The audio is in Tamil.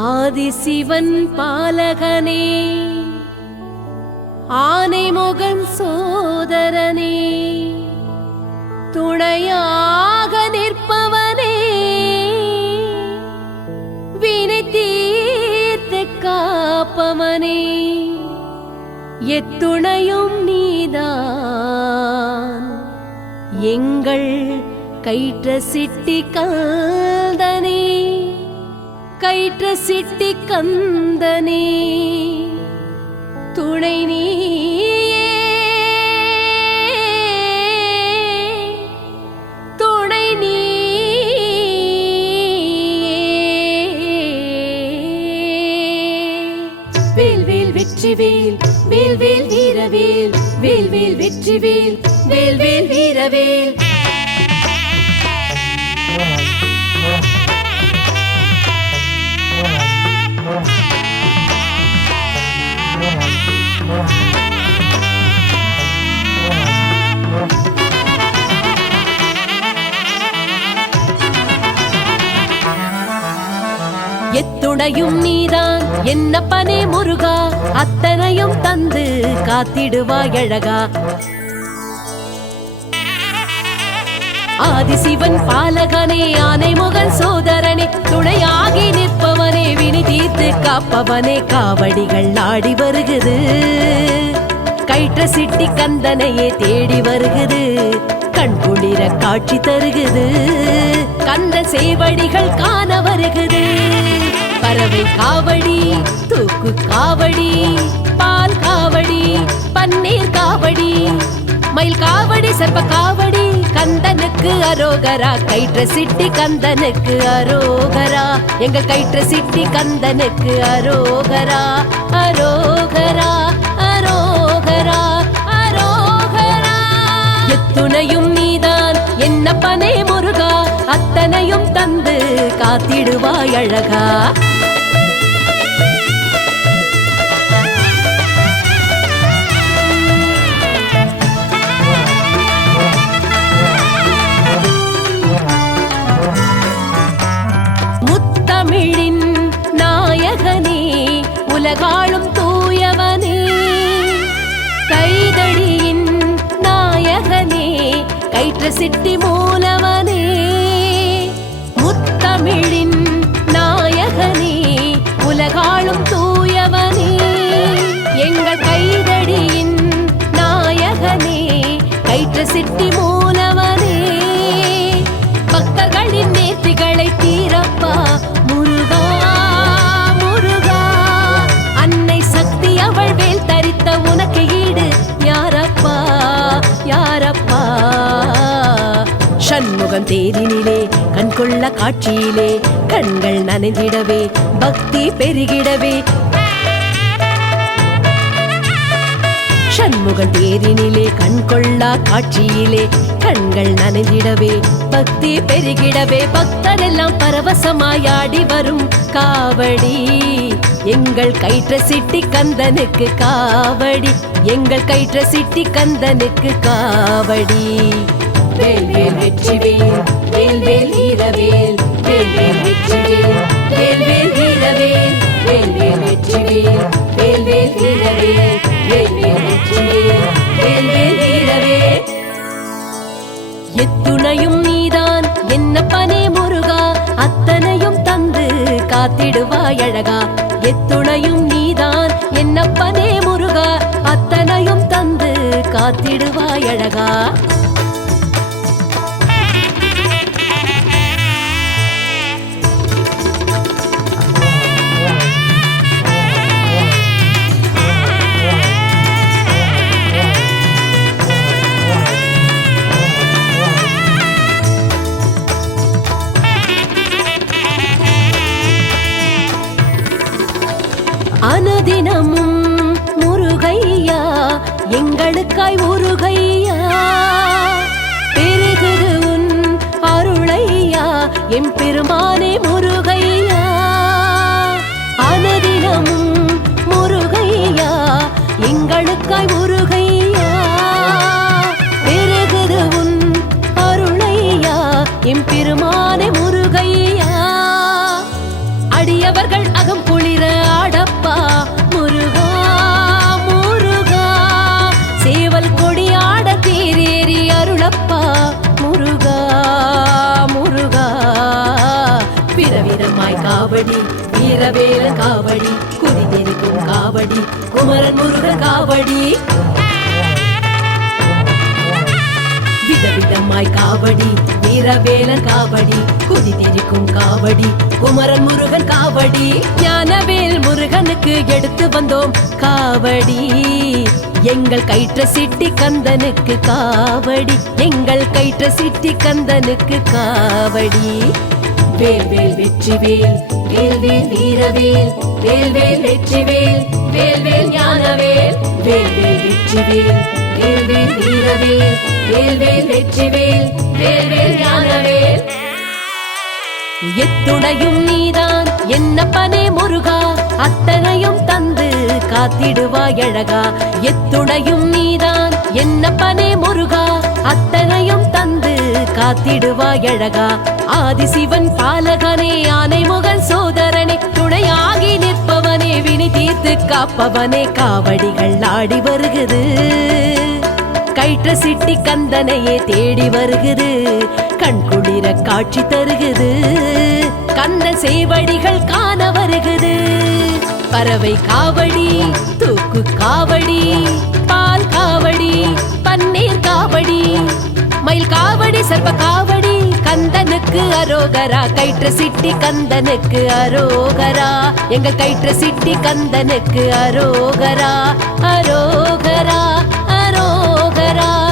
ஆதிசிவன் பாலகனே ஆனைமுகன் சோதரனே துணையாக நிற்பவனே. வினை தீர்த்து காப்பவனே எத்துணையும் நீதான். எங்கள் கயிற்ற சிட்டி கந்தனே கயிற்ற சிட்டி கந்தனே துணை நீயே. துணை நீயே. வேல் வேல் வெற்றி வேல் வேல் வேல் வீரவேல். வேல் வேல் வெற்றி வேல் வேல் வேல் வீரவேல். அத்தனையும் நீதான். என்னப்பனே முருகா அத்தனையும் தந்து காத்திடுவாய் அழகா. ஆதிசிவன் பாலகனே ஆனைமுகன் சோதரனே துணையாகி நிற்பவனே வினி தீர்த்து காப்பவனே காவடிகள் ஆடி வருகுது. கயிற்ற சிட்டி கந்தனையே தேடி வருகுது. கண் குளிர காட்சி தருகுது. கந்த சேவடிகள் காண வருகுது. பறவை காவடி தூக்கு காவடி பால் காவடி பன்னீர் காவடி மயில் காவடி சர்ப காவடி கந்தனுக்கு அரோகரா கயிற்ற சிட்டி கந்தனுக்கு அரோகரா எங்க கயிற்ற சிட்டி கந்தனுக்கு அரோகரா அரோகரா அரோகரா அரோகரா. எத்துணையும் நீதான் முருகா அத்தனையும் தந்து காத்திடுவாய் அழகா. முத்தமிழின் நாயகனே உலகாளும் கயிற்று சிட்டி மூலவனே முகம் தேரினிலே கண் கொள்ள காட்சியிலே கண்கள் நனைந்திடவே பக்தி பெருகிடவே. சண்முகன் தேரினிலே கண் கொள்ளா காட்சியிலே கண்கள் நனைந்திடவே பக்தி பெருகிடவே. பக்தரெல்லாம் பரவசமாயாடி வரும் காவடி. எங்கள் கயிற்ற சிட்டி கந்தனுக்கு காவடி. எங்கள் கயிற்ற சிட்டி கந்தனுக்கு காவடி. வேல் வேல் வேல் வீரவேல் வேல் வேல் வெற்றி வேல் வேல் வீரவேல் வேல் வேல் வெற்றி வேல் வேல் வீரவேல் வேல் வேல் வேல் வேல் வீரவேல். எத்துணையும் நீதான் என்னப்பனே முருகா அத்தனையும் தந்து காத்திடுவாய் அழகா. எத்துணையும் நீதான் என்னப்பனே முருகா அத்தனையும் தந்து காத்திடுவாய் அழகா. எங்களுக்காய் முருகையா பெருகுது உன் அருளையா? எம் பெருமானே முருகையா? அனுதினமும் முருகையா? எங்களுக்காய் வீரவேல காவடி குதிதெரிக்கும் காவடி குமரன் முருக காவடி. விதவிதமாய் காவடி வீரவேலன் காவடி குதிதெரிக்கும் காவடி குமரன் முருகன் காவடி. ஞானவேல் முருகனுக்கு எடுத்து வந்தோம் காவடி. எங்கள் கயிற்ற சிட்டி கந்தனுக்கு காவடி. எங்கள் கயிற்ற சிட்டி கந்தனுக்கு காவடி. வேல்வேல் வேல் வெற்றி வேல். வேல் வீரவேல் வேல்வேல் வேல். வெற்றி வேல். வேல் ஞானவேல் வேல்வேல் வேல். வெற்றி வேல். வேல் வீரவேல் வேல்வேல் வேல். வெற்றி வேல். வேல் ஞானவேல் எத்துணையும் நீதான். என்னப்பனே முருகா. அத்தனையும் தந்து காத்திடுவாய் அழகா. எத்துணையும் நீதான். என்னப்பனே முருகா. அத்தனையும் தந்து காத்திடுவாய் அழகா. ஆதிசிவன் பாலகனே ஆனைமுகன் சோதரனே துணையாகி நிற்பவனே வினி தீர்த்து காப்பவனே காவடிகள் ஆடி வருகுது. கயிற்ற சிட்டி கந்தனையே தேடி வருகுது. கண் குளிர காட்சி தருகுது. கந்த செய்வடிகள் காண வருகுது. பறவை காவடி தூக்கு காவடி பால் காவடி பன்னீர் காவடி மயில் காவடி. சர்வ காவடி. கந்தனுக்கு அரோகரா. கயிற்ற சிட்டி கந்தனுக்கு அரோகரா. எங்க கயிற்ற சிட்டி கந்தனுக்கு அரோகரா. அரோகரா அரோகரா.